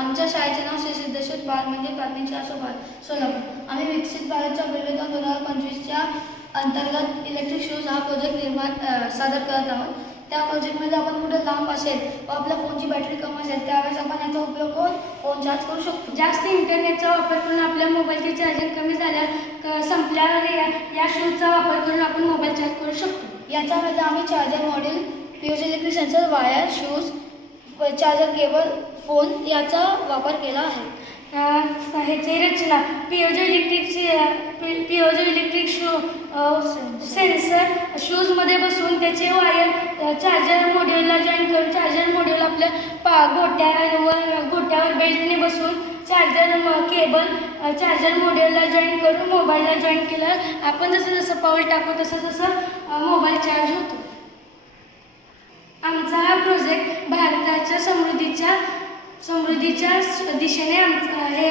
आमच्या शाळेचे नाव श्री सिद्धेश्वर बाल मंदिर प्राथमिक शाळा सोलापूर. आम्ही विकसित भारतच्या विवेचन 2025च्या अंतर्गत इलेक्ट्रिक शूज हा प्रोजेक्ट सादर करत आहोत. त्या प्रोजेक्टमध्ये आपण कुठे लांब असेल व आपल्या फोनची बॅटरी कमी असेल त्यावेळेस आपण याचा उपयोग करून फोन चार्ज करू शकतो. जास्त इंटरनेटचा वापर करून आपल्या मोबाईलची चार्जिंग कमी झाल्या संपल्यावर या शूजचा वापर करून आपण मोबाईल चार्ज करू शकतो. याच्यामध्ये आम्ही charger module, POC electric sensor, wire, shoes, charger cable, phone याचा वापर केला आहे. ह्याची रचना पिओजो इलेक्ट्रिक सेन्सर शूजमध्ये बसवून त्याचे वायर चार्जर मॉड्यूलला जॉईन करून चार्जर मॉड्यूल आपल्या घोट्यावर बेल्टने बसवून चार्जर केबल चार्जर मॉड्यूलला जॉईन करून मोबाईलला जॉईन केलं. आपण जसं पाऊल टाकू तसं मोबाईल चार्ज होतो. आमचा हा प्रोजेक्ट भारताच्या समृद्धीच्या दिशेने हे